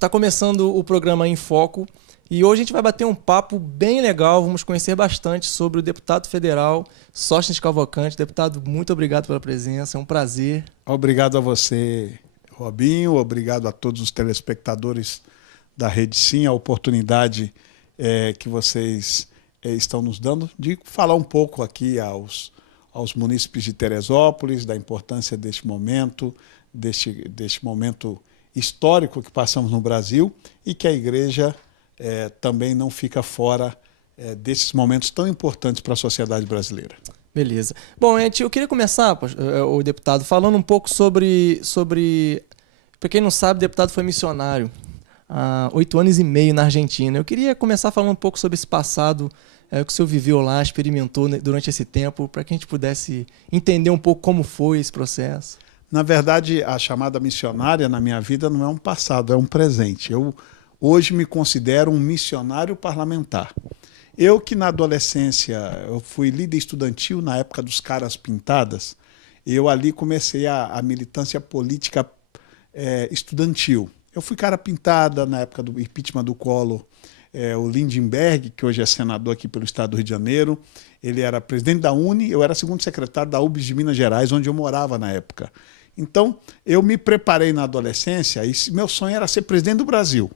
está começando o programa Em Foco e hoje a gente vai bater um papo bem legal, vamos conhecer bastante sobre o deputado federal Sóstenes Cavalcante. Deputado, muito obrigado pela presença, é um prazer. Obrigado a você, Robinho, obrigado a todos os telespectadores da Rede Sim, a oportunidade que vocês estão nos dando de falar um pouco aqui aos munícipes de Teresópolis, da importância deste momento histórico que passamos no Brasil e que a igreja também não fica fora desses momentos tão importantes para a sociedade brasileira. Beleza. Bom, eu queria começar, o deputado, falando um pouco sobre... Para quem não sabe, o deputado foi missionário há 8 anos e meio na Argentina. Eu queria começar falando um pouco sobre esse passado que o senhor viveu lá, experimentou durante esse tempo, para que a gente pudesse entender um pouco como foi esse processo. Na verdade, a chamada missionária na minha vida não é um passado, é um presente. Eu hoje me considero um missionário parlamentar. Eu que na adolescência eu fui líder estudantil na época dos Caras Pintadas, eu ali comecei a militância política estudantil. Eu fui cara pintada na época do impeachment do Collor. O Lindenberg, que hoje é senador aqui pelo estado do Rio de Janeiro, ele era presidente da UNE, eu era segundo secretário da UBS de Minas Gerais, onde eu morava na época. Então, eu me preparei na adolescência e meu sonho era ser presidente do Brasil.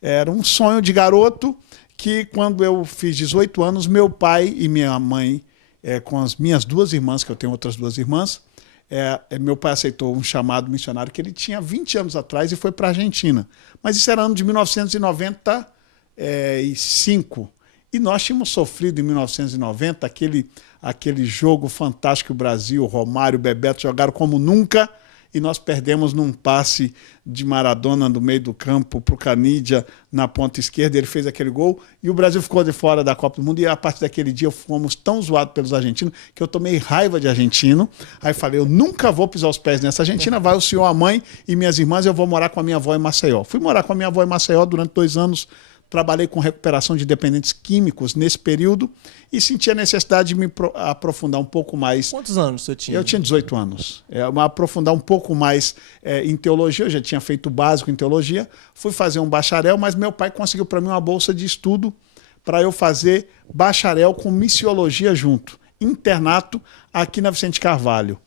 Era um sonho de garoto que, quando eu fiz 18 anos, meu pai e minha mãe, com as minhas 2 irmãs, que eu tenho outras 2 irmãs, meu pai aceitou um chamado missionário que ele tinha 20 anos atrás e foi para a Argentina. Mas isso era ano de 1995. E nós tínhamos sofrido em 1990 aquele jogo fantástico que o Brasil, Romário, Bebeto jogaram como nunca, e nós perdemos num passe de Maradona no meio do campo para o Canidia na ponta esquerda, ele fez aquele gol e o Brasil ficou de fora da Copa do Mundo, e a partir daquele dia fomos tão zoados pelos argentinos que eu tomei raiva de argentino. Aí falei, eu nunca vou pisar os pés nessa Argentina, vai o senhor, a mãe e minhas irmãs, eu vou morar com a minha avó em Maceió. Fui morar com a minha avó em Maceió durante 2 anos, trabalhei com recuperação de dependentes químicos nesse período e senti a necessidade de me aprofundar um pouco mais. Quantos anos você tinha? Eu tinha 18 anos. Aprofundar um pouco mais em teologia, eu já tinha feito o básico em teologia, fui fazer um bacharel, mas meu pai conseguiu para mim uma bolsa de estudo para eu fazer bacharel com missiologia junto, internato aqui na Vicente Carvalho,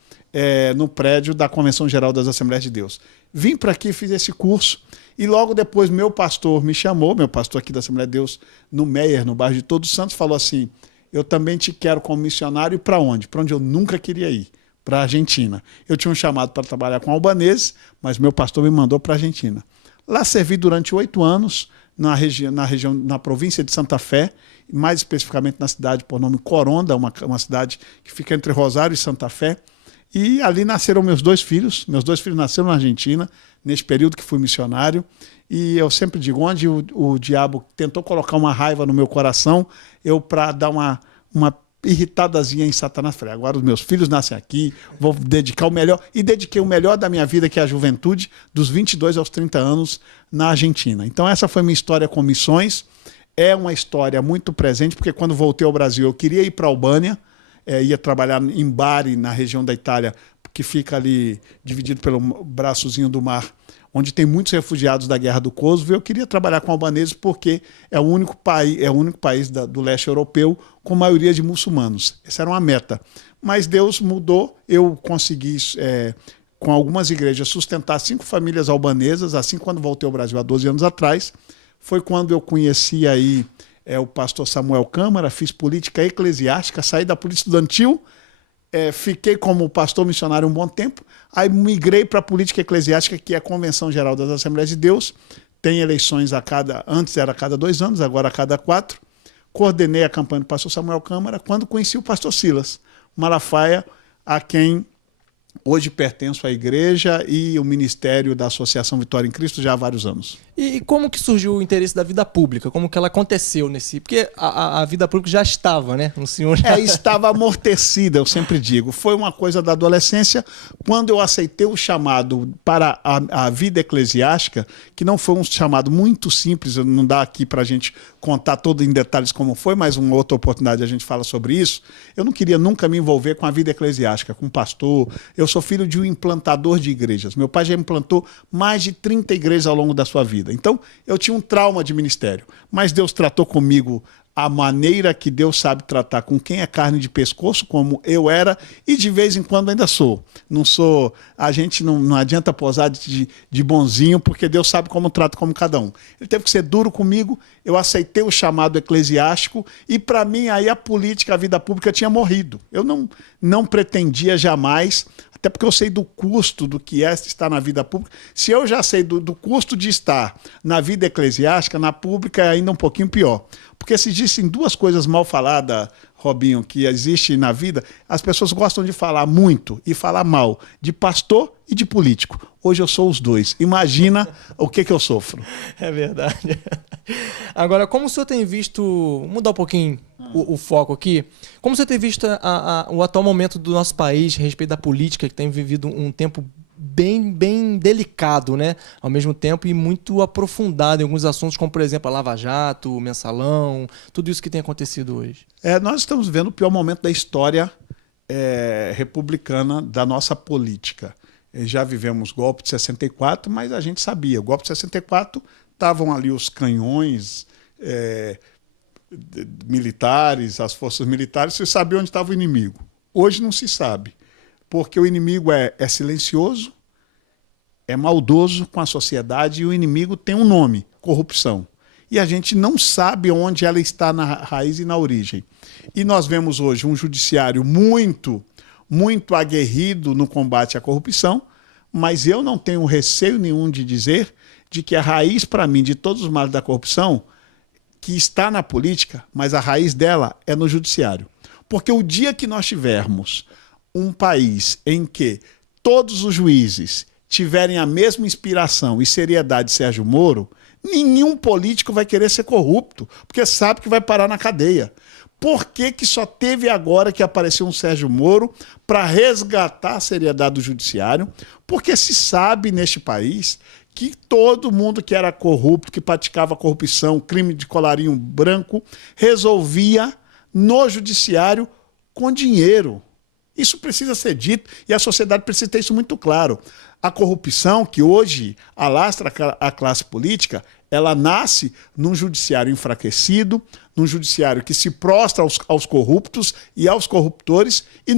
no prédio da Convenção Geral das Assembleias de Deus. Vim para aqui, fiz esse curso, e logo depois meu pastor me chamou, meu pastor aqui da Assembleia de Deus, no Meier, no bairro de Todos Santos, falou assim, eu também te quero como missionário. E para onde? Para onde eu nunca queria ir, para a Argentina. Eu tinha um chamado para trabalhar com albaneses, mas meu pastor me mandou para a Argentina. Lá servi durante 8 anos, na província de Santa Fé, mais especificamente na cidade por nome Coronda, uma cidade que fica entre Rosário e Santa Fé. E ali nasceram meus 2 filhos. Meus 2 filhos nasceram na Argentina, nesse período que fui missionário. E eu sempre digo, onde o diabo tentou colocar uma raiva no meu coração, eu, para dar uma irritadazinha em Satanás, falei, agora os meus filhos nascem aqui, vou dedicar o melhor. E dediquei o melhor da minha vida, que é a juventude, dos 22 aos 30 anos, na Argentina. Então essa foi minha história com missões. É uma história muito presente, porque quando voltei ao Brasil, eu queria ir para a Albânia, ia trabalhar em Bari, na região da Itália, que fica ali dividido pelo braçozinho do mar, onde tem muitos refugiados da Guerra do Kosovo. Eu queria trabalhar com albaneses porque é o único país do leste europeu com maioria de muçulmanos. Essa era uma meta. Mas Deus mudou, eu consegui, com algumas igrejas, sustentar 5 famílias albanesas, assim quando voltei ao Brasil há 12 anos atrás. Foi quando eu conheci aí o pastor Samuel Câmara, fiz política eclesiástica, saí da política estudantil, fiquei como pastor missionário um bom tempo, aí migrei para a política eclesiástica, que é a Convenção Geral das Assembleias de Deus, tem eleições antes era a cada 2 anos, agora a cada 4, coordenei a campanha do pastor Samuel Câmara, quando conheci o pastor Silas Malafaia, a quem hoje pertenço à igreja e o ministério da Associação Vitória em Cristo já há vários anos. E como que surgiu o interesse da vida pública? Como que ela aconteceu nesse... Porque a vida pública já estava, né? O senhor já... Estava amortecida, eu sempre digo. Foi uma coisa da adolescência, quando eu aceitei o chamado para a vida eclesiástica, que não foi um chamado muito simples, não dá aqui para a gente contar todo em detalhes como foi, mas uma outra oportunidade a gente fala sobre isso. Eu não queria nunca me envolver com a vida eclesiástica, com pastor. Eu sou sou filho de um implantador de igrejas. Meu pai já implantou mais de 30 igrejas ao longo da sua vida. Então, eu tinha um trauma de ministério. Mas Deus tratou comigo a maneira que Deus sabe tratar com quem é carne de pescoço, como eu era, e de vez em quando ainda sou. Não sou. A gente não adianta posar de bonzinho, porque Deus sabe como trata como cada um. Ele teve que ser duro comigo, eu aceitei o chamado eclesiástico, e para mim aí a política, a vida pública tinha morrido. Eu não pretendia jamais, até porque eu sei do custo do que é estar na vida pública. Se eu já sei do custo de estar na vida eclesiástica, na pública é ainda um pouquinho pior. Porque se dizem duas coisas mal faladas, Robinho, que existe na vida, as pessoas gostam de falar muito e falar mal de pastor e de político. Hoje eu sou os dois. Imagina o que eu sofro. É verdade. Agora, como o senhor tem visto... Vou mudar um pouquinho o foco aqui. Como o senhor tem visto o atual momento do nosso país a respeito da política, que tem vivido um tempo bem delicado, né? Ao mesmo tempo, e muito aprofundado em alguns assuntos, como, por exemplo, a Lava Jato, o Mensalão, tudo isso que tem acontecido hoje. Nós estamos vendo o pior momento da história republicana da nossa política. Já vivemos golpe de 64, mas a gente sabia. O golpe de 64 estavam ali os canhões militares, as forças militares, você sabia onde estava o inimigo. Hoje não se sabe. Porque o inimigo é silencioso, é maldoso com a sociedade e o inimigo tem um nome, corrupção. E a gente não sabe onde ela está na raiz e na origem. E nós vemos hoje um judiciário muito aguerrido no combate à corrupção, mas eu não tenho receio nenhum de dizer de que a raiz, para mim, de todos os males da corrupção, que está na política, mas a raiz dela é no judiciário. Porque o dia que nós tivermos um país em que todos os juízes tiverem a mesma inspiração e seriedade de Sérgio Moro, nenhum político vai querer ser corrupto, porque sabe que vai parar na cadeia. Por que só teve agora que apareceu um Sérgio Moro para resgatar a seriedade do judiciário? Porque se sabe neste país que todo mundo que era corrupto, que praticava corrupção, crime de colarinho branco, resolvia no judiciário com dinheiro. Isso precisa ser dito e a sociedade precisa ter isso muito claro. A corrupção que hoje alastra a classe política, ela nasce num judiciário enfraquecido, num judiciário que se prostra aos corruptos e aos corruptores e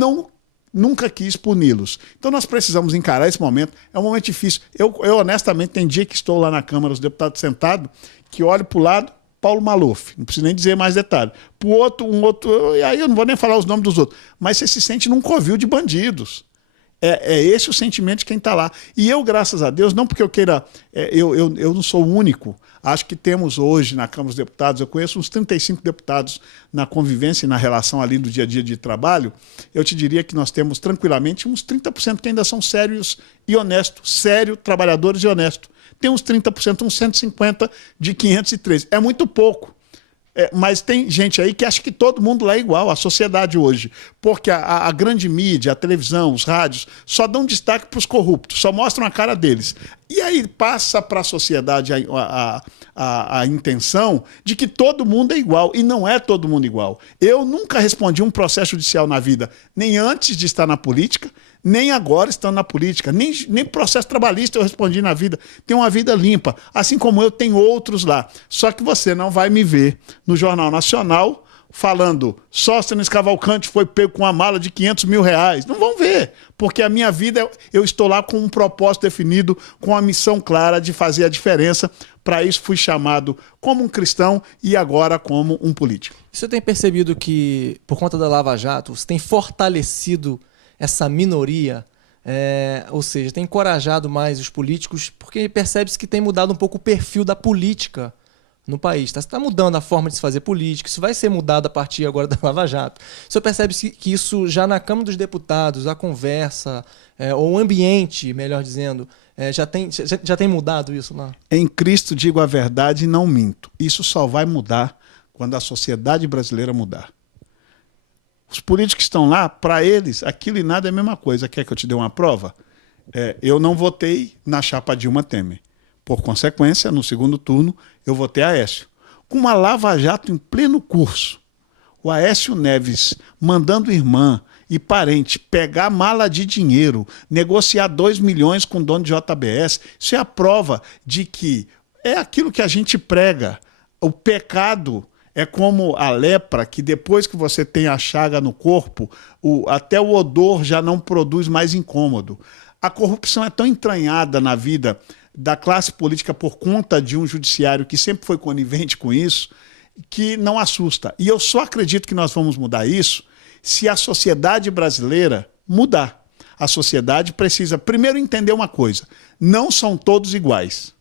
nunca quis puni-los. Então nós precisamos encarar esse momento. É um momento difícil. Eu honestamente, tem dia que estou lá na Câmara, os deputados sentados, que olho para o lado, Paulo Maluf, não preciso nem dizer mais detalhes. Para o outro, um outro, e aí eu não vou nem falar os nomes dos outros, mas você se sente num covil de bandidos. É esse o sentimento de quem está lá. E eu, graças a Deus, não porque eu queira... Eu não sou o único. Acho que temos hoje na Câmara dos Deputados, eu conheço uns 35 deputados na convivência e na relação ali do dia a dia de trabalho. Eu te diria que nós temos tranquilamente uns 30% que ainda são sérios e honestos. Trabalhadores e honestos. Tem uns 30%, uns 150 de 513. É muito pouco. Mas tem gente aí que acha que todo mundo lá é igual, a sociedade hoje. Porque a grande mídia, a televisão, os rádios, só dão destaque para os corruptos, só mostram a cara deles. E aí passa para a sociedade a intenção de que todo mundo é igual. E não é todo mundo igual. Eu nunca respondi um processo judicial na vida, nem antes de estar na política, nem agora estando na política, nem processo trabalhista eu respondi na vida. Tenho uma vida limpa, assim como eu tenho outros lá. Só que você não vai me ver no Jornal Nacional falando Sóstenes Cavalcante foi pego com uma mala de 500 mil reais. Não vão ver, porque a minha vida, eu estou lá com um propósito definido, com a missão clara de fazer a diferença. Para isso fui chamado como um cristão e agora como um político. Você tem percebido que, por conta da Lava Jato, você tem fortalecido essa minoria, ou seja, tem encorajado mais os políticos, porque percebe-se que tem mudado um pouco o perfil da política no país. Está mudando a forma de se fazer política, isso vai ser mudado a partir agora da Lava Jato. O senhor percebe que isso já na Câmara dos Deputados, a conversa, ou o ambiente, melhor dizendo, já tem mudado isso lá? Em Cristo digo a verdade e não minto. Isso só vai mudar quando a sociedade brasileira mudar. Os políticos que estão lá, para eles, aquilo e nada é a mesma coisa. Quer que eu te dê uma prova? Eu não votei na chapa Dilma Temer. Por consequência, no segundo turno, eu votei Aécio. Com uma Lava Jato em pleno curso. O Aécio Neves mandando irmã e parente pegar mala de dinheiro, negociar 2 milhões com o dono de JBS, isso é a prova de que é aquilo que a gente prega. O pecado é como a lepra, que depois que você tem a chaga no corpo, até o odor já não produz mais incômodo. A corrupção é tão entranhada na vida da classe política por conta de um judiciário que sempre foi conivente com isso, que não assusta. E eu só acredito que nós vamos mudar isso se a sociedade brasileira mudar. A sociedade precisa, primeiro, entender uma coisa: não são todos iguais.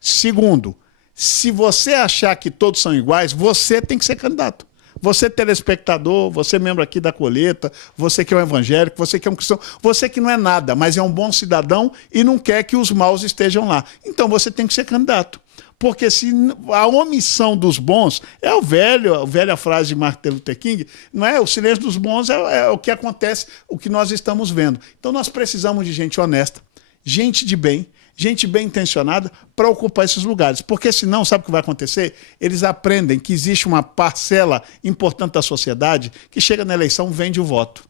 Segundo, se você achar que todos são iguais, você tem que ser candidato. Você telespectador, você membro aqui da Colheita, você que é um evangélico, você que é um cristão, você que não é nada, mas é um bom cidadão e não quer que os maus estejam lá. Então você tem que ser candidato. Porque se a omissão dos bons é a velha frase de Martin Luther King, não é? O silêncio dos bons é o que acontece, o que nós estamos vendo. Então nós precisamos de gente honesta, gente de bem, gente bem intencionada para ocupar esses lugares. Porque senão, sabe o que vai acontecer? Eles aprendem que existe uma parcela importante da sociedade que chega na eleição, vende o voto.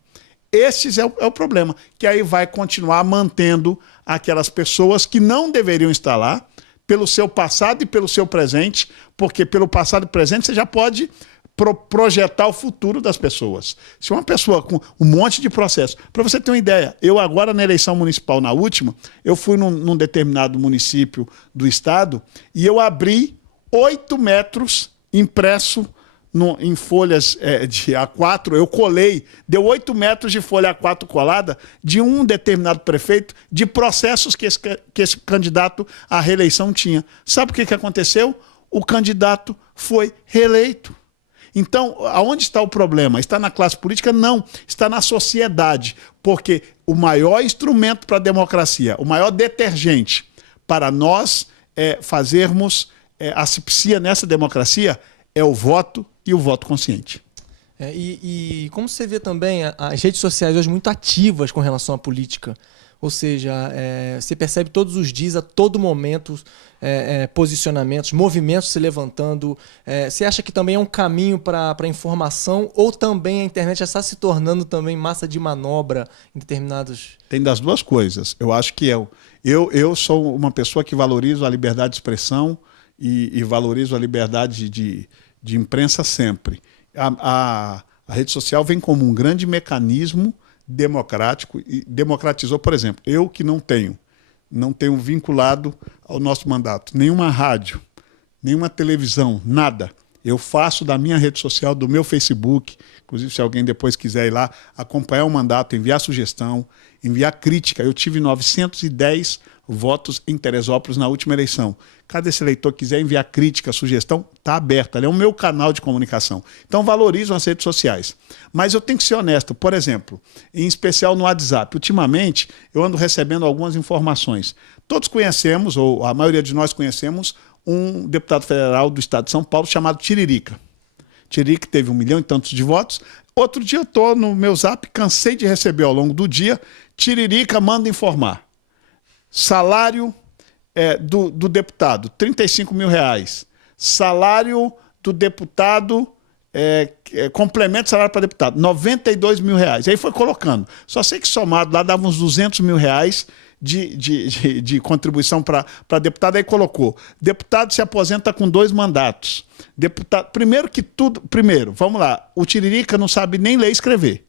Esse é o problema, que aí vai continuar mantendo aquelas pessoas que não deveriam estar lá, pelo seu passado e pelo seu presente, porque pelo passado e presente você já pode projetar o futuro das pessoas. Se uma pessoa com um monte de processo... Para você ter uma ideia, eu agora na eleição municipal, na última, eu fui num determinado município do estado e eu abri 8 metros impresso em folhas de A4, eu colei, deu 8 metros de folha A4 colada de um determinado prefeito, de processos que esse candidato à reeleição tinha. Sabe o que aconteceu? O candidato foi reeleito. Então, aonde está o problema? Está na classe política? Não, está na sociedade, porque o maior instrumento para a democracia, o maior detergente para nós fazermos asepsia nessa democracia é o voto e o voto consciente. E como você vê também as redes sociais hoje muito ativas com relação à política, ou seja, você percebe todos os dias, a todo momento, posicionamentos, movimentos se levantando. Você acha que também é um caminho para a informação ou também a internet já está se tornando também massa de manobra em determinados... Tem das duas coisas. Eu acho que eu sou uma pessoa que valorizo a liberdade de expressão e valorizo a liberdade de imprensa sempre. A rede social vem como um grande mecanismo democrático e democratizou, por exemplo, eu que não tenho vinculado ao nosso mandato nenhuma rádio, nenhuma televisão, nada. Eu faço da minha rede social, do meu Facebook, inclusive se alguém depois quiser ir lá acompanhar o mandato, enviar sugestão, enviar crítica. Eu tive 910 votos em Teresópolis na última eleição. Cada esse eleitor quiser enviar crítica, sugestão, está aberta. É o meu canal de comunicação. Então valorizo as redes sociais. Mas eu tenho que ser honesto. Por exemplo, em especial no WhatsApp. Ultimamente, eu ando recebendo algumas informações. Todos conhecemos, ou a maioria de nós conhecemos, um deputado federal do estado de São Paulo chamado Tiririca. Tiririca teve 1 milhão e tantos de votos. Outro dia eu estou no meu Zap, cansei de receber ao longo do dia, Tiririca manda informar. Salário do deputado, R$35 mil. Salário do deputado, complemento de salário para deputado, R$92 mil. Aí foi colocando. Só sei que somado lá dava uns R$200 mil de contribuição para deputado. Aí colocou, deputado se aposenta com 2 mandatos. Deputado, primeiro, vamos lá, o Tiririca não sabe nem ler e escrever.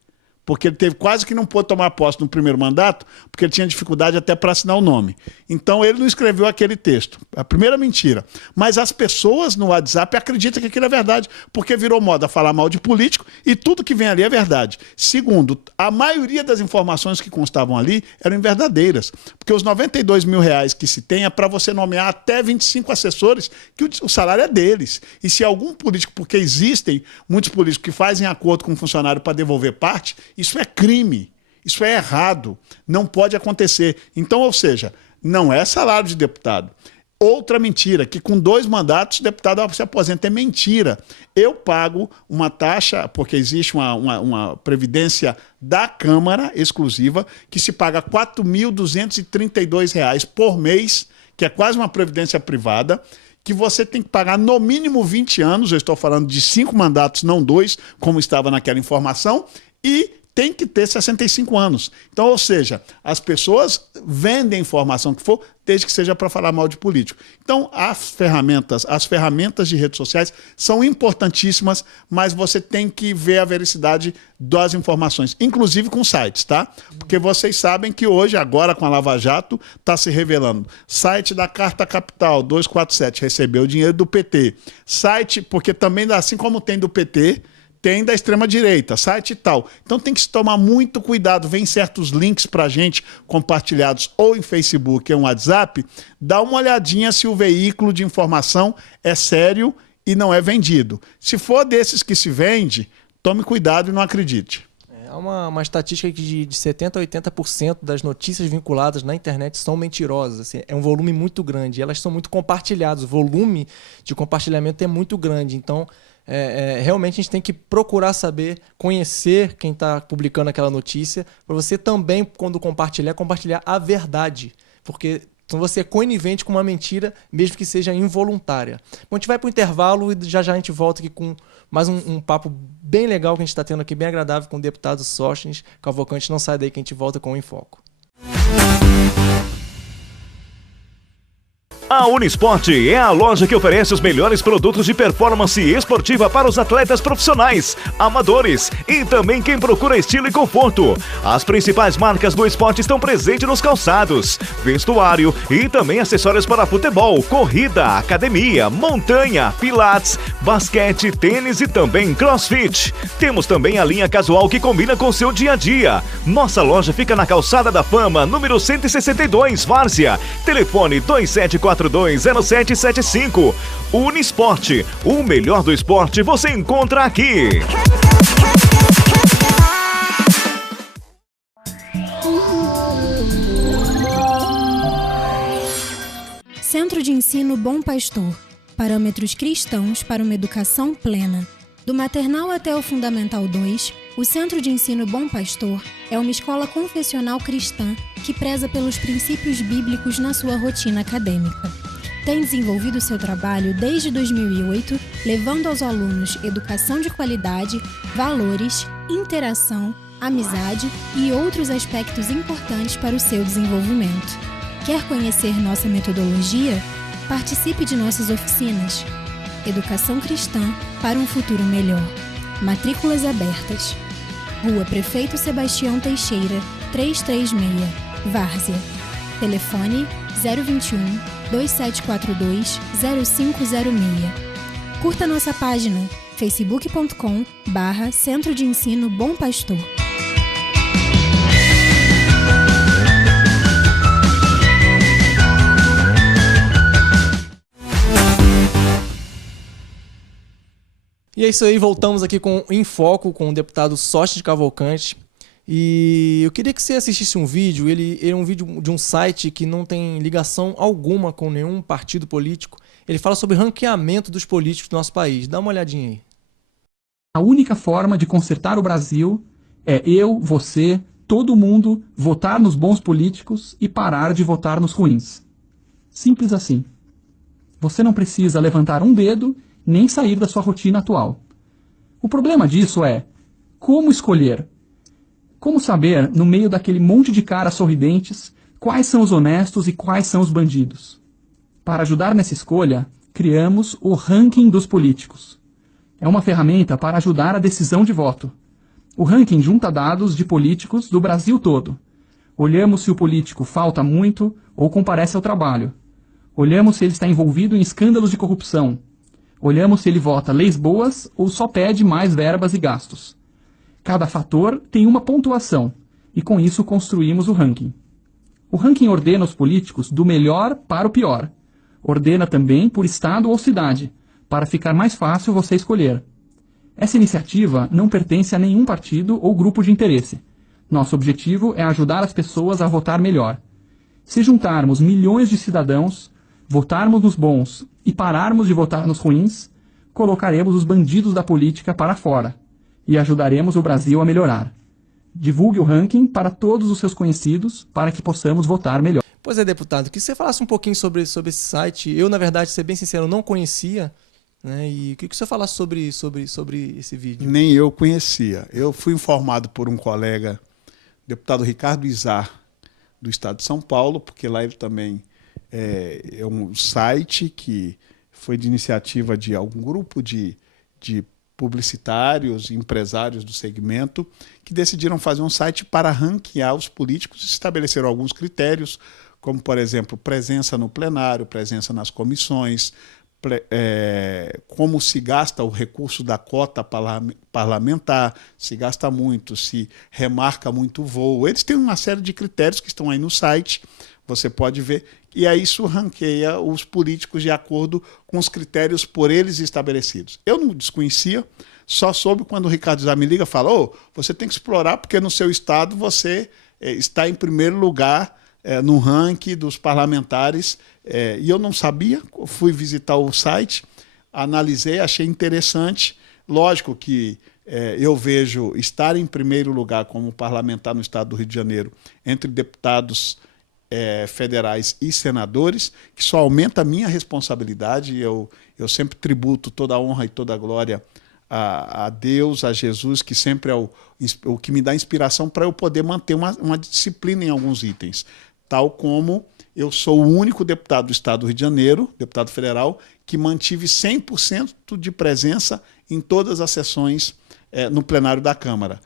Porque ele teve quase que não pôde tomar posse no primeiro mandato, porque ele tinha dificuldade até para assinar o nome. Então ele não escreveu aquele texto. A primeira mentira. Mas as pessoas no WhatsApp acreditam que aquilo é verdade, porque virou moda falar mal de político e tudo que vem ali é verdade. Segundo, a maioria das informações que constavam ali eram verdadeiras. Porque os R$92 mil que se tem é para você nomear até 25 assessores, que o salário é deles. E se algum político, porque existem muitos políticos que fazem acordo com um funcionário para devolver parte, isso é crime, isso é errado, não pode acontecer. Então, ou seja, não é salário de deputado. Outra mentira, que com 2 mandatos o deputado se aposenta, é mentira. Eu pago uma taxa, porque existe uma previdência da Câmara exclusiva, que se paga R$ 4.232 por mês, que é quase uma previdência privada, que você tem que pagar no mínimo 20 anos, eu estou falando de 5 mandatos, não 2, como estava naquela informação, e tem que ter 65 anos. Então, ou seja, as pessoas vendem a informação que for, desde que seja para falar mal de político. Então, as ferramentas de redes sociais são importantíssimas, mas você tem que ver a veracidade das informações, inclusive com sites, tá? Porque vocês sabem que hoje, agora com a Lava Jato, está se revelando. Site da Carta Capital 247 recebeu dinheiro do PT. Site, porque também, assim como tem do PT, tem da extrema-direita, site e tal. Então tem que se tomar muito cuidado. Vem certos links para a gente compartilhados ou em Facebook ou em WhatsApp. Dá uma olhadinha se o veículo de informação é sério e não é vendido. Se for desses que se vende, tome cuidado e não acredite. Há uma estatística que de 70% a 80% das notícias vinculadas na internet são mentirosas. Assim, é um volume muito grande. Elas são muito compartilhadas. O volume de compartilhamento é muito grande. Então, realmente a gente tem que procurar saber, conhecer quem está publicando aquela notícia, para você também, quando compartilhar a verdade. Porque então você é conivente com uma mentira, mesmo que seja involuntária. Bom, a gente vai para o intervalo e já a gente volta aqui com mais um papo bem legal que a gente está tendo aqui, bem agradável com o deputado Sóstenes Cavalcante. Não sai daí que a gente volta com o Em Foco. A Unisport é a loja que oferece os melhores produtos de performance esportiva para os atletas profissionais, amadores e também quem procura estilo e conforto. As principais marcas do esporte estão presentes nos calçados, vestuário e também acessórios para futebol, corrida, academia, montanha, pilates, basquete, tênis e também crossfit. Temos também a linha casual que combina com seu dia a dia. Nossa loja fica na Calçada da Fama, número 162, Várzea. Telefone 27420775. Unisport, o melhor do esporte você encontra aqui. Centro de Ensino Bom Pastor. Parâmetros cristãos para uma educação plena. Do maternal até o Fundamental 2, o Centro de Ensino Bom Pastor é uma escola confessional cristã que preza pelos princípios bíblicos na sua rotina acadêmica. Tem desenvolvido seu trabalho desde 2008, levando aos alunos educação de qualidade, valores, interação, amizade e outros aspectos importantes para o seu desenvolvimento. Quer conhecer nossa metodologia? Participe de nossas oficinas. Educação cristã para um futuro melhor. Matrículas abertas. Rua Prefeito Sebastião Teixeira, 336, Várzea. Telefone 021 2742 0506. Curta nossa página facebook.com/Centro de Ensino Bom Pastor. E é isso aí, voltamos aqui com Em Foco, com o deputado Sóstenes Cavalcante. E eu queria que você assistisse um vídeo, ele é um vídeo de um site que não tem ligação alguma com nenhum partido político. Ele fala sobre ranqueamento dos políticos do nosso país. Dá uma olhadinha aí. A única forma de consertar o Brasil é eu, você, todo mundo votar nos bons políticos e parar de votar nos ruins. Simples assim. Você não precisa levantar um dedo nem sair da sua rotina atual. O problema disso é como escolher. Como saber, no meio daquele monte de caras sorridentes, quais são os honestos e quais são os bandidos? Para ajudar nessa escolha, criamos o Ranking dos Políticos. É uma ferramenta para ajudar a decisão de voto. O ranking junta dados de políticos do Brasil todo. Olhamos se o político falta muito ou comparece ao trabalho. Olhamos se ele está envolvido em escândalos de corrupção. Olhamos se ele vota leis boas ou só pede mais verbas e gastos. Cada fator tem uma pontuação, e com isso construímos o ranking. O ranking ordena os políticos do melhor para o pior. Ordena também por estado ou cidade, para ficar mais fácil você escolher. Essa iniciativa não pertence a nenhum partido ou grupo de interesse. Nosso objetivo é ajudar as pessoas a votar melhor. Se juntarmos milhões de cidadãos, votarmos nos bons e pararmos de votar nos ruins, colocaremos os bandidos da política para fora e ajudaremos o Brasil a melhorar. Divulgue o ranking para todos os seus conhecidos para que possamos votar melhor. Pois é, deputado, que você falasse um pouquinho sobre esse site. Eu, na verdade, ser bem sincero, não conhecia, né? E o que você falasse sobre esse vídeo? Nem eu conhecia. Eu fui informado por um colega, deputado Ricardo Izar, do estado de São Paulo, porque lá ele também é um site que foi de iniciativa de algum grupo de publicitários, empresários do segmento, que decidiram fazer um site para ranquear os políticos e estabeleceram alguns critérios, como, por exemplo, presença no plenário, presença nas comissões, como se gasta o recurso da cota parlamentar, se gasta muito, se remarca muito o voo. Eles têm uma série de critérios que estão aí no site, você pode ver, e aí isso ranqueia os políticos de acordo com os critérios por eles estabelecidos. Eu não desconhecia, só soube quando o Ricardo Izar me liga e fala: você tem que explorar porque no seu estado você está em primeiro lugar no ranking dos parlamentares, e eu não sabia, fui visitar o site, analisei, achei interessante. Lógico que eu vejo estar em primeiro lugar como parlamentar no estado do Rio de Janeiro, entre deputados federais e senadores, que só aumenta a minha responsabilidade. Eu sempre tributo toda a honra e toda a glória a Deus, a Jesus, que sempre é o que me dá inspiração para eu poder manter uma disciplina em alguns itens. Tal como eu sou o único deputado do estado do Rio de Janeiro, deputado federal, que mantive 100% de presença em todas as sessões no plenário da Câmara.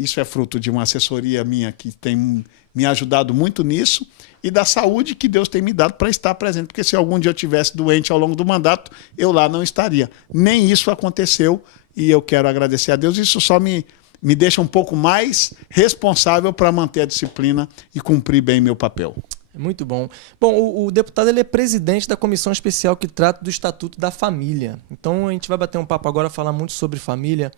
Isso é fruto de uma assessoria minha que tem me ajudado muito nisso e da saúde que Deus tem me dado para estar presente, porque se algum dia eu estivesse doente ao longo do mandato, eu lá não estaria. Nem isso aconteceu e eu quero agradecer a Deus. Isso só me deixa um pouco mais responsável para manter a disciplina e cumprir bem meu papel. Muito bom. Bom, o deputado ele é presidente da comissão especial que trata do Estatuto da Família. Então a gente vai bater um papo agora, falar muito sobre família.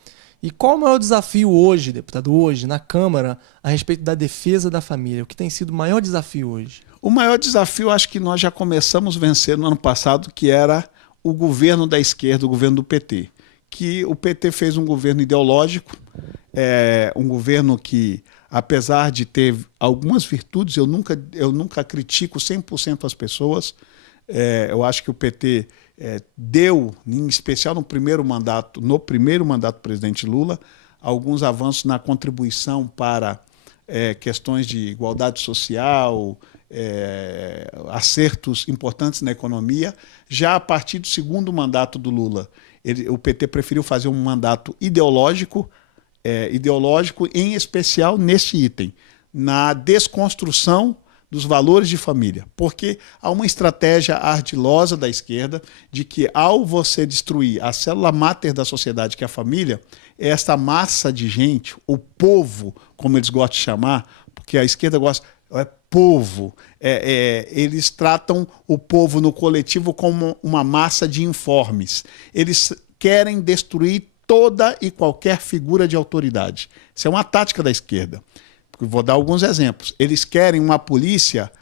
E qual é o maior desafio hoje, deputado, hoje, na Câmara, a respeito da defesa da família? O que tem sido o maior desafio hoje? O maior desafio, acho que nós já começamos a vencer no ano passado, que era o governo da esquerda, o governo do PT. Que o PT fez um governo ideológico, um governo que, apesar de ter algumas virtudes, eu nunca critico 100% as pessoas. Eu acho que o PT deu, em especial no primeiro mandato do presidente Lula, alguns avanços na contribuição para questões de igualdade social, acertos importantes na economia. Já a partir do segundo mandato do Lula, o PT preferiu fazer um mandato ideológico, em especial neste item, na desconstrução dos valores de família, porque há uma estratégia ardilosa da esquerda de que, ao você destruir a célula máter da sociedade, que é a família, esta massa de gente, o povo, como eles gostam de chamar, porque a esquerda gosta, povo, eles tratam o povo no coletivo como uma massa de informes. Eles querem destruir toda e qualquer figura de autoridade. Isso é uma tática da esquerda. Vou dar alguns exemplos. Eles querem uma polícia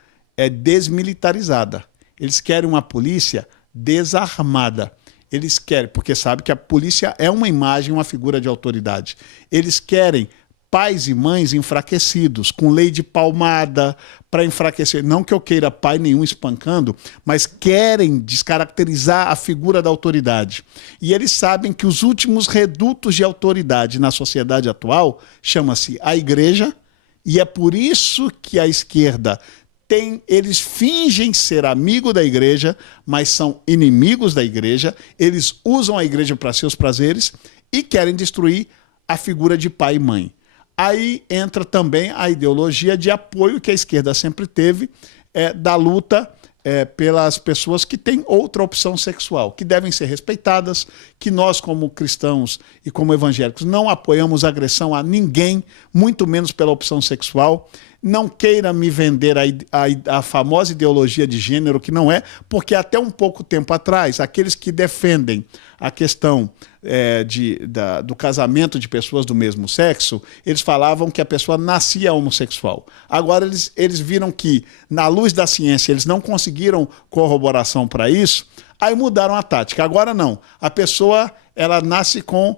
desmilitarizada. Eles querem uma polícia desarmada. Eles querem, porque sabem que a polícia é uma imagem, uma figura de autoridade. Eles querem pais e mães enfraquecidos, com lei de palmada para enfraquecer. Não que eu queira pai nenhum espancando, mas querem descaracterizar a figura da autoridade. E eles sabem que os últimos redutos de autoridade na sociedade atual chama-se a igreja, e é por isso que a esquerda eles fingem ser amigo da igreja, mas são inimigos da igreja. Eles usam a igreja para seus prazeres e querem destruir a figura de pai e mãe. Aí entra também a ideologia de apoio que a esquerda sempre teve da luta pelas pessoas que têm outra opção sexual, que devem ser respeitadas, que nós, como cristãos e como evangélicos, não apoiamos agressão a ninguém, muito menos pela opção sexual. Não queira me vender a famosa ideologia de gênero, que não é, porque até um pouco tempo atrás, aqueles que defendem a questão do casamento de pessoas do mesmo sexo, eles falavam que a pessoa nascia homossexual. Agora eles viram que, na luz da ciência, eles não conseguiram corroboração para isso, aí mudaram a tática. Agora não, a pessoa ela nasce com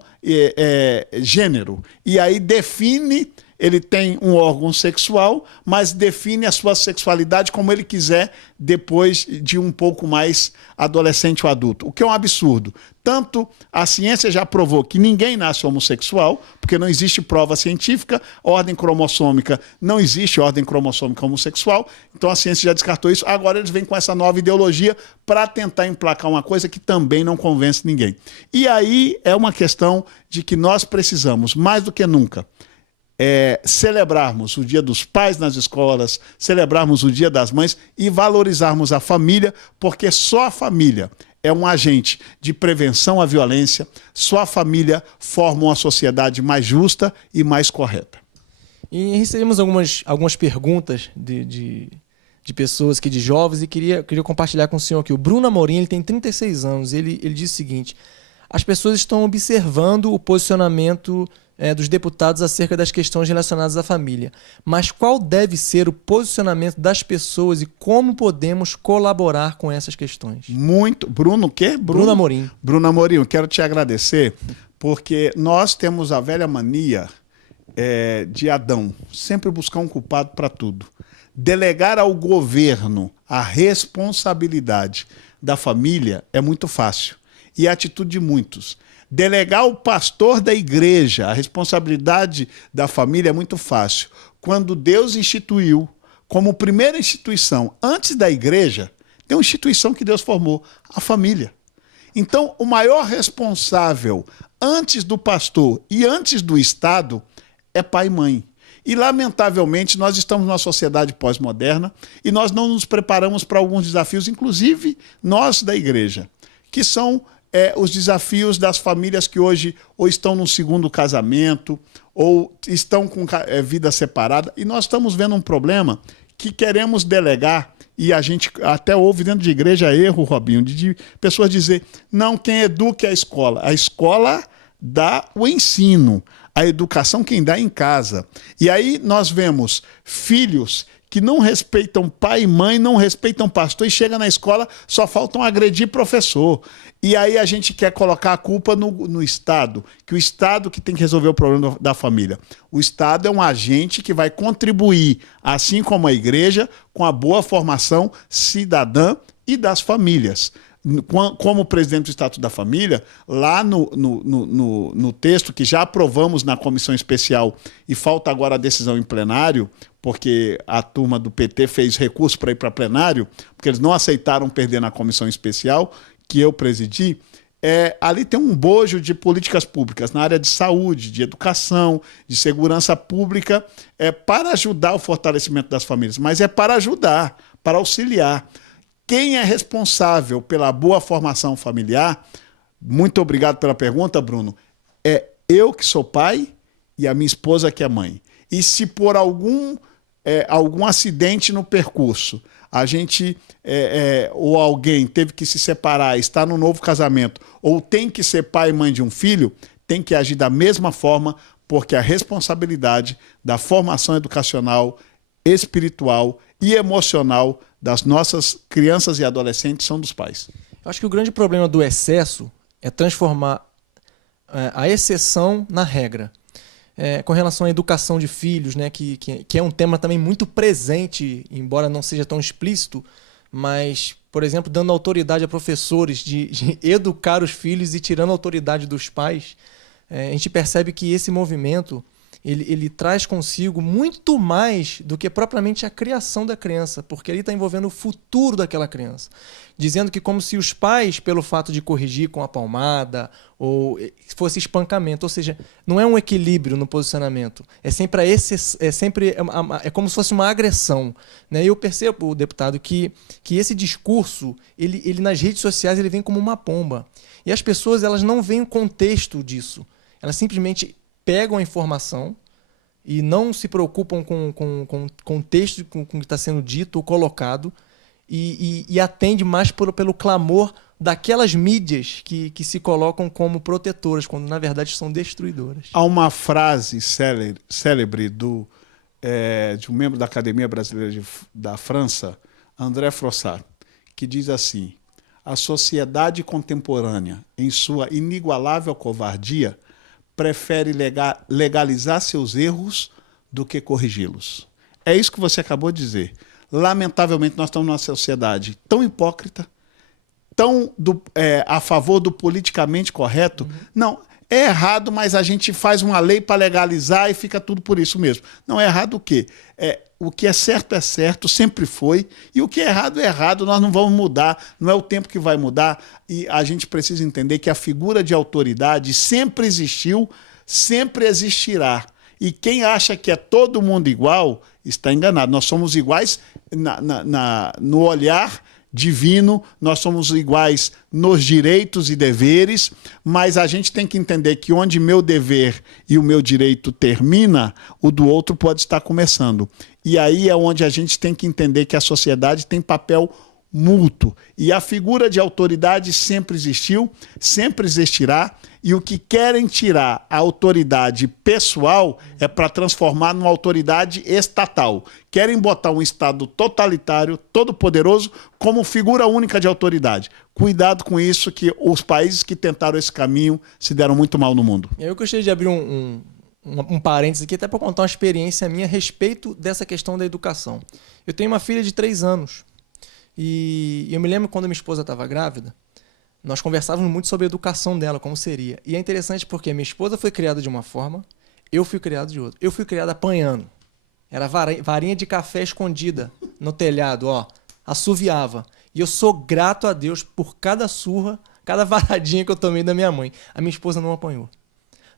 gênero, e aí define ele tem um órgão sexual, mas define a sua sexualidade como ele quiser depois de um pouco mais adolescente ou adulto, o que é um absurdo. Tanto a ciência já provou que ninguém nasce homossexual, porque não existe prova científica, ordem cromossômica, não existe ordem cromossômica homossexual, então a ciência já descartou isso. Agora eles vêm com essa nova ideologia para tentar emplacar uma coisa que também não convence ninguém. E aí é uma questão de que nós precisamos, mais do que nunca, celebrarmos o Dia dos Pais nas escolas, celebrarmos o Dia das Mães e valorizarmos a família, porque só a família é um agente de prevenção à violência, só a família forma uma sociedade mais justa e mais correta. E recebemos algumas perguntas de pessoas aqui, de jovens, e queria compartilhar com o senhor aqui. O Bruno Amorim, ele tem 36 anos, ele diz o seguinte: as pessoas estão observando o posicionamento dos deputados acerca das questões relacionadas à família. Mas qual deve ser o posicionamento das pessoas e como podemos colaborar com essas questões? Muito. Bruno o quê? Bruno Amorim. Bruno Amorim, eu quero te agradecer, porque nós temos a velha mania de Adão, sempre buscar um culpado para tudo. Delegar ao governo a responsabilidade da família é muito fácil. E é a atitude de muitos. Delegar ao pastor da igreja a responsabilidade da família é muito fácil. Quando Deus instituiu como primeira instituição, antes da igreja, tem uma instituição que Deus formou, a família. Então, o maior responsável antes do pastor e antes do Estado é pai e mãe. E, lamentavelmente, nós estamos numa sociedade pós-moderna e nós não nos preparamos para alguns desafios, inclusive nós da igreja, que são os desafios das famílias que hoje ou estão no segundo casamento ou estão com vida separada. E nós estamos vendo um problema que queremos delegar, e a gente até ouve dentro de igreja erro, Robinho, de pessoas dizer, não, quem educa é a escola. A escola dá o ensino, a educação quem dá é em casa. E aí nós vemos filhos que não respeitam pai e mãe, não respeitam pastor, e chega na escola, só faltam agredir professor. E aí a gente quer colocar a culpa no Estado, que o Estado que tem que resolver o problema da família. O Estado é um agente que vai contribuir, assim como a igreja, com a boa formação cidadã e das famílias. Como presidente do Estatuto da Família, lá no texto que já aprovamos na comissão especial e falta agora a decisão em plenário, porque a turma do PT fez recurso para ir para plenário, porque eles não aceitaram perder na comissão especial, que eu presidi, ali tem um bojo de políticas públicas na área de saúde, de educação, de segurança pública, para ajudar o fortalecimento das famílias, mas é para ajudar, para auxiliar. Quem é responsável pela boa formação familiar, muito obrigado pela pergunta, Bruno, é eu que sou pai e a minha esposa que é mãe. E se por algum acidente no percurso, a gente ou alguém teve que se separar, está no novo casamento, ou tem que ser pai e mãe de um filho, tem que agir da mesma forma, porque a responsabilidade da formação educacional, espiritual e emocional das nossas crianças e adolescentes são dos pais. Eu acho que o grande problema do excesso é transformar a exceção na regra. Com relação à educação de filhos, né, que é um tema também muito presente, embora não seja tão explícito, mas, por exemplo, dando autoridade a professores de educar os filhos e tirando a autoridade dos pais, a gente percebe que esse movimento ele traz consigo muito mais do que propriamente a criação da criança, porque ele está envolvendo o futuro daquela criança. Dizendo que como se os pais, pelo fato de corrigir com a palmada, ou fosse espancamento, ou seja, não é um equilíbrio no posicionamento, é como se fosse uma agressão, né? E eu percebo, deputado, que esse discurso, ele nas redes sociais, ele vem como uma pomba. E as pessoas, elas não veem o contexto disso. Elas simplesmente pegam a informação e não se preocupam com o texto com que está sendo dito ou colocado e atende mais pelo clamor daquelas mídias que se colocam como protetoras, quando na verdade são destruidoras. Há uma frase célebre de um membro da Academia Brasileira da França, André Frossard, que diz assim: a sociedade contemporânea, em sua inigualável covardia, prefere legalizar seus erros do que corrigi-los. É isso que você acabou de dizer. Lamentavelmente, nós estamos numa sociedade tão hipócrita, tão a favor do politicamente correto. Não, é errado, mas a gente faz uma lei para legalizar e fica tudo por isso mesmo. Não, é errado o quê? O que é certo, sempre foi, e o que é errado, nós não vamos mudar, não é o tempo que vai mudar, e a gente precisa entender que a figura de autoridade sempre existiu, sempre existirá. E quem acha que é todo mundo igual, está enganado. Nós somos iguais no olhar divino, nós somos iguais nos direitos e deveres, mas a gente tem que entender que onde meu dever e o meu direito termina, o do outro pode estar começando. E aí é onde a gente tem que entender que a sociedade tem papel mútuo. E a figura de autoridade sempre existiu, sempre existirá, e o que querem tirar a autoridade pessoal é para transformar numa autoridade estatal. Querem botar um Estado totalitário, todo-poderoso, como figura única de autoridade. Cuidado com isso, que os países que tentaram esse caminho se deram muito mal no mundo. Eu gostaria de abrir um parênteses aqui, até para contar uma experiência minha a respeito dessa questão da educação. Eu tenho uma filha de 3 anos, e eu me lembro quando minha esposa estava grávida, nós conversávamos muito sobre a educação dela, como seria. E é interessante porque minha esposa foi criada de uma forma, eu fui criado de outra. Eu fui criado apanhando. Era varinha de café escondida no telhado, ó. Assoviava. E eu sou grato a Deus por cada surra, cada varadinha que eu tomei da minha mãe. A minha esposa não apanhou.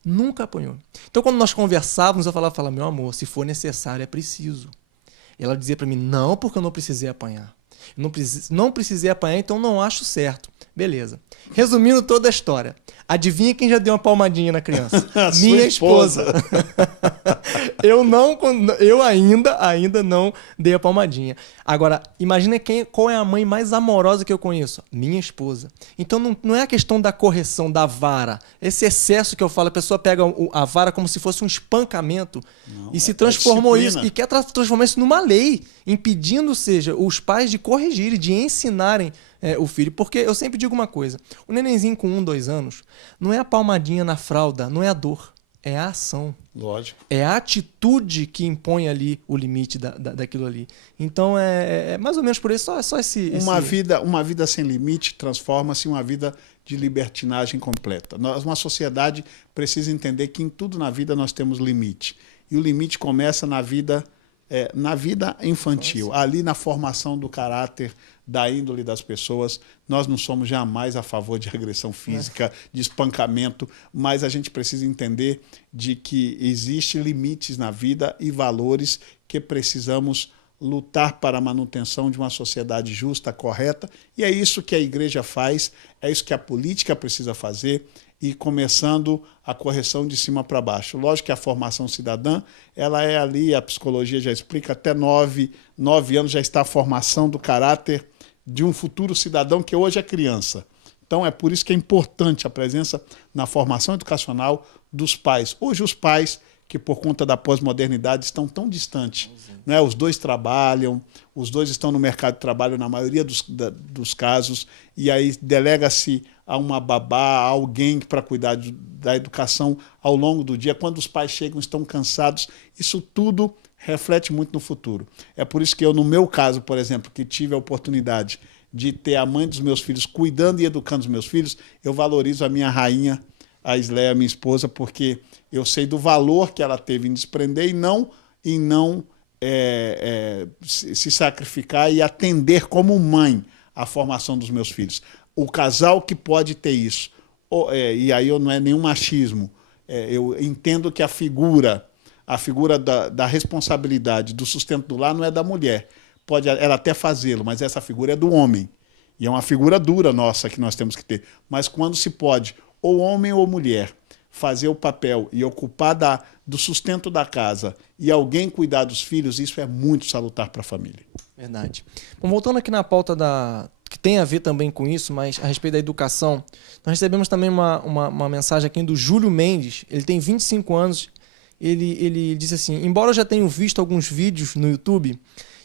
Nunca apanhou. Então, quando nós conversávamos, eu falava, meu amor, se for necessário, é preciso. E ela dizia para mim, não, porque eu não precisei apanhar. Não precisei apanhar, então não acho certo. Beleza. Resumindo toda a história. Adivinha quem já deu uma palmadinha na criança? Minha esposa. Eu ainda não dei a palmadinha. Agora, imagina qual é a mãe mais amorosa que eu conheço? Minha esposa. Então não é a questão da correção da vara. Esse excesso que eu falo, a pessoa pega a vara como se fosse um espancamento e se transformou isso. E quer transformar isso numa lei, impedindo, os pais de corrigirem, de ensinarem o filho. Porque eu sempre digo uma coisa, o nenenzinho com 1, 2 anos, não é a palmadinha na fralda, não é a dor, é a ação. Lógico. É a atitude que impõe ali o limite daquilo ali. Então é mais ou menos por isso, só esse... Uma vida sem limite transforma-se em uma vida de libertinagem completa. Uma sociedade precisa entender que em tudo na vida nós temos limite. E o limite começa na vida infantil, ali na formação do caráter, da índole das pessoas. Nós não somos jamais a favor de agressão física, de espancamento, mas a gente precisa entender de que existem limites na vida e valores que precisamos lutar para a manutenção de uma sociedade justa, correta, e é isso que a igreja faz, é isso que a política precisa fazer, e começando a correção de cima para baixo. Lógico que a formação cidadã, ela é ali, a psicologia já explica, até 9 anos já está a formação do caráter de um futuro cidadão que hoje é criança. Então é por isso que é importante a presença na formação educacional dos pais. Hoje os pais, que por conta da pós-modernidade estão tão distantes, né? Os dois trabalham, os dois estão no mercado de trabalho na maioria dos casos, e aí delega-se a uma babá, a alguém para cuidar da educação ao longo do dia. Quando os pais chegam, estão cansados. Isso tudo reflete muito no futuro. É por isso que eu, no meu caso, por exemplo, que tive a oportunidade de ter a mãe dos meus filhos cuidando e educando os meus filhos, eu valorizo a minha rainha, a Isléia, minha esposa, porque eu sei do valor que ela teve em desprender e não se sacrificar e atender como mãe à formação dos meus filhos. O casal que pode ter isso, e aí não é nenhum machismo, eu entendo que a figura da responsabilidade, do sustento do lar não é da mulher. Pode ela até fazê-lo, mas essa figura é do homem. E é uma figura dura nossa que nós temos que ter. Mas quando se pode, ou homem ou mulher, fazer o papel e ocupar do sustento da casa e alguém cuidar dos filhos, isso é muito salutar para a família. Verdade. Bom, voltando aqui na pauta que tem a ver também com isso, mas a respeito da educação, nós recebemos também uma mensagem aqui do Júlio Mendes. Ele tem 25 anos. Ele disse assim, embora eu já tenha visto alguns vídeos no YouTube,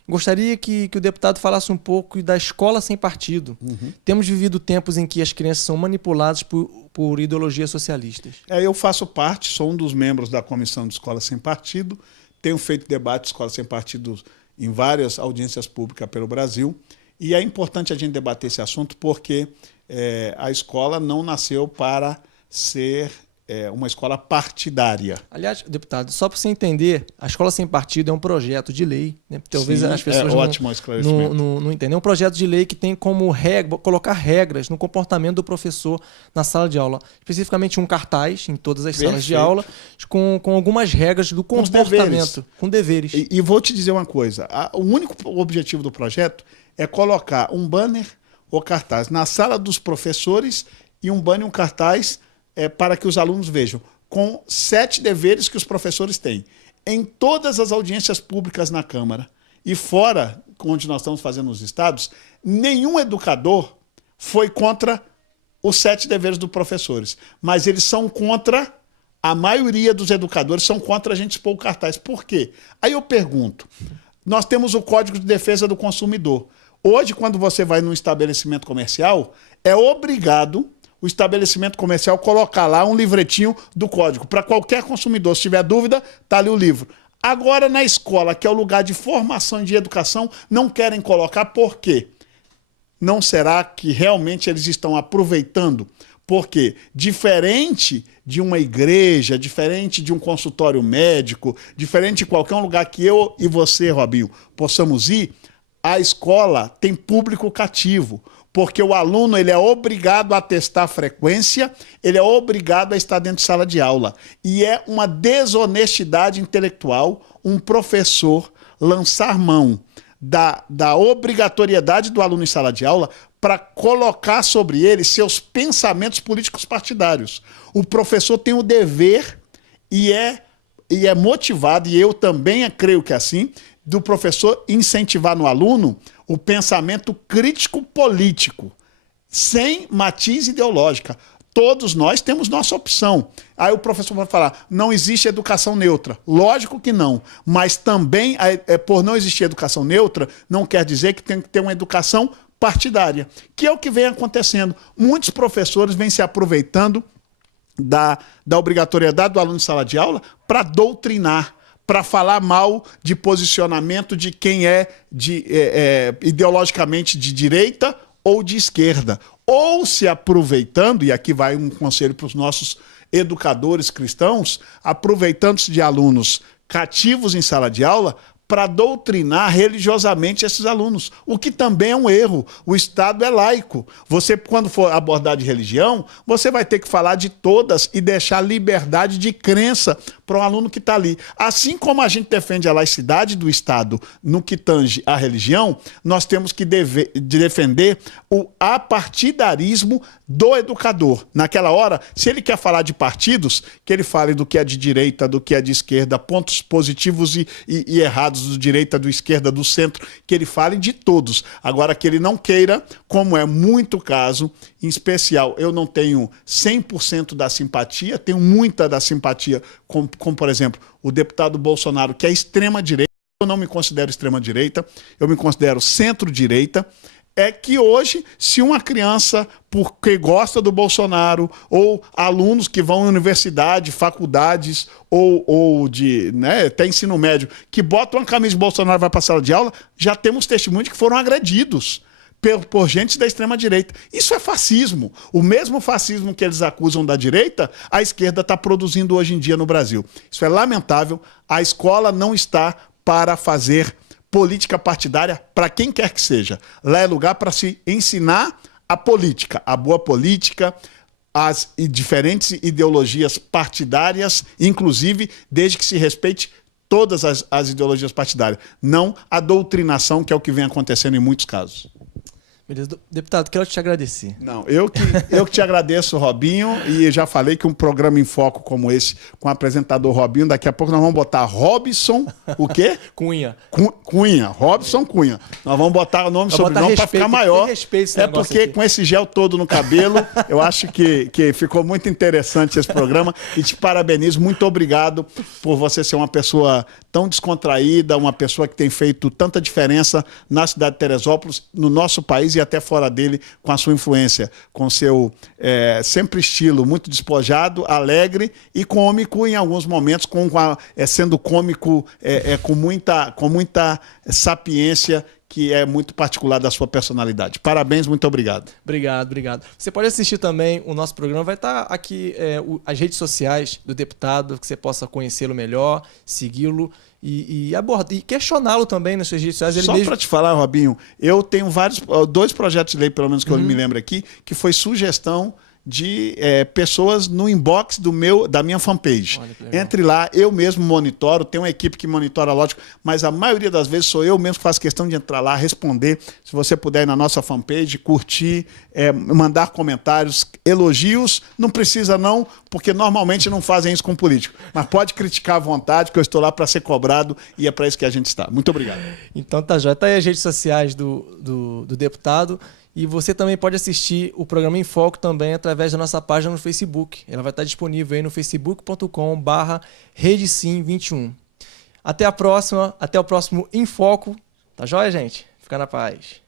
gostaria que o deputado falasse um pouco da escola sem partido. Uhum. Temos vivido tempos em que as crianças são manipuladas por ideologias socialistas. Eu faço parte, sou um dos membros da Comissão de Escola Sem Partido. tenho feito debate Escola Sem Partido em várias audiências públicas pelo Brasil, e é importante a gente debater esse assunto porque a escola não nasceu para ser uma escola partidária. Aliás, deputado, só para você entender, a Escola Sem Partido é um projeto de lei, né? Talvez Sim, as pessoas ótimo esclarecimento. não entendem. É um projeto de lei que tem como regra colocar regras no comportamento do professor na sala de aula. Especificamente um cartaz em todas as salas de aula com algumas regras do comportamento, com deveres. E vou te dizer uma coisa, o único objetivo do projeto é colocar um banner ou cartaz na sala dos professores e um banner e um cartaz para que os alunos vejam, com 7 deveres que os professores têm. Em todas as audiências públicas na Câmara e fora, onde nós estamos fazendo nos estados, nenhum educador foi contra os 7 deveres dos professores, mas eles são contra, a maioria dos educadores são contra a gente expor o cartaz. Por quê? Aí eu pergunto, nós temos o Código de Defesa do Consumidor. Hoje, quando você vai num estabelecimento comercial, é obrigado o estabelecimento comercial colocar lá um livretinho do código. Para qualquer consumidor, se tiver dúvida, está ali o livro. Agora, na escola, que é o lugar de formação e de educação, não querem colocar. Por quê? Não será que realmente eles estão aproveitando? Porque, diferente de uma igreja, diferente de um consultório médico, diferente de qualquer lugar que eu e você, Robinho, possamos ir, a escola tem público cativo. Porque o aluno ele é obrigado a testar a frequência, ele é obrigado a estar dentro de sala de aula. E é uma desonestidade intelectual um professor lançar mão da obrigatoriedade do aluno em sala de aula para colocar sobre ele seus pensamentos políticos partidários. O professor tem o dever e é motivado, e eu também creio que é assim, do professor incentivar no aluno o pensamento crítico político, sem matiz ideológica. Todos nós temos nossa opção. Aí o professor vai falar, não existe educação neutra. Lógico que não, mas também, por não existir educação neutra, não quer dizer que tem que ter uma educação partidária, que é o que vem acontecendo. Muitos professores vêm se aproveitando da obrigatoriedade do aluno em sala de aula para doutrinar, para falar mal de posicionamento de quem é ideologicamente de direita ou de esquerda. Ou se aproveitando, e aqui vai um conselho para os nossos educadores cristãos, aproveitando-se de alunos cativos em sala de aula para doutrinar religiosamente esses alunos, o que também é um erro. O Estado é laico. Você, quando for abordar de religião, você vai ter que falar de todas e deixar liberdade de crença para o aluno que está ali. Assim como a gente defende a laicidade do Estado no que tange à religião, nós temos que defender o apartidarismo do educador. Naquela hora, se ele quer falar de partidos, que ele fale do que é de direita, do que é de esquerda, pontos positivos e errados, do direita, do esquerda, do centro, que ele fale de todos. Agora, que ele não queira, como é muito caso, em especial, eu não tenho 100% da simpatia, tenho muita da simpatia, como por exemplo, o deputado Bolsonaro, que é extrema-direita. Eu não me considero extrema-direita, eu me considero centro-direita. É que hoje, se uma criança, porque gosta do Bolsonaro, ou alunos que vão à universidade, faculdades, ou de, até ensino médio, que botam uma camisa de Bolsonaro e vai para a sala de aula, já temos testemunhos de que foram agredidos por gente da extrema-direita. Isso é fascismo. O mesmo fascismo que eles acusam da direita, a esquerda está produzindo hoje em dia no Brasil. Isso é lamentável. A escola não está para fazer política partidária para quem quer que seja. Lá é lugar para se ensinar a política, a boa política, as diferentes ideologias partidárias, inclusive desde que se respeite todas as ideologias partidárias, não a doutrinação, que é o que vem acontecendo em muitos casos. Beleza. Deputado, quero te agradecer. Não, eu que te agradeço, Robinho, e já falei que um programa em foco como esse, com o apresentador Robinho, daqui a pouco nós vamos botar Robson, o quê? Cunha. Cunha, Robson Cunha. Nós vamos botar o nome sobre o nome para ficar maior. É porque aqui, com esse gel todo no cabelo, eu acho que ficou muito interessante esse programa e te parabenizo. Muito obrigado por você ser uma pessoa tão descontraída, uma pessoa que tem feito tanta diferença na cidade de Teresópolis, no nosso país e até fora dele, com a sua influência, com seu sempre estilo muito despojado, alegre e cômico em alguns momentos, sendo cômico com muita sapiência, que é muito particular da sua personalidade. Parabéns, muito obrigado. Obrigado. Você pode assistir também o nosso programa, vai estar aqui as redes sociais do deputado, que você possa conhecê-lo melhor, segui-lo e abordar e questioná-lo também nas suas redes sociais. Só para te falar, Robinho, eu tenho dois projetos de lei, pelo menos que eu me lembro aqui, que foi sugestão de pessoas no inbox da minha fanpage. Entre lá, eu mesmo monitoro, tem uma equipe que monitora, lógico, mas a maioria das vezes sou eu mesmo que faço questão de entrar lá, responder. Se você puder ir na nossa fanpage, curtir, mandar comentários, elogios, não precisa não, porque normalmente não fazem isso com político. Mas pode criticar à vontade, que eu estou lá para ser cobrado e é para isso que a gente está. Muito obrigado. Então tá já. Tá aí as redes sociais do deputado. E você também pode assistir o programa Em Foco também através da nossa página no Facebook. Ela vai estar disponível aí no facebook.com/redesim21. Até a próxima, até o próximo Em Foco. Tá joia, gente? Fica na paz.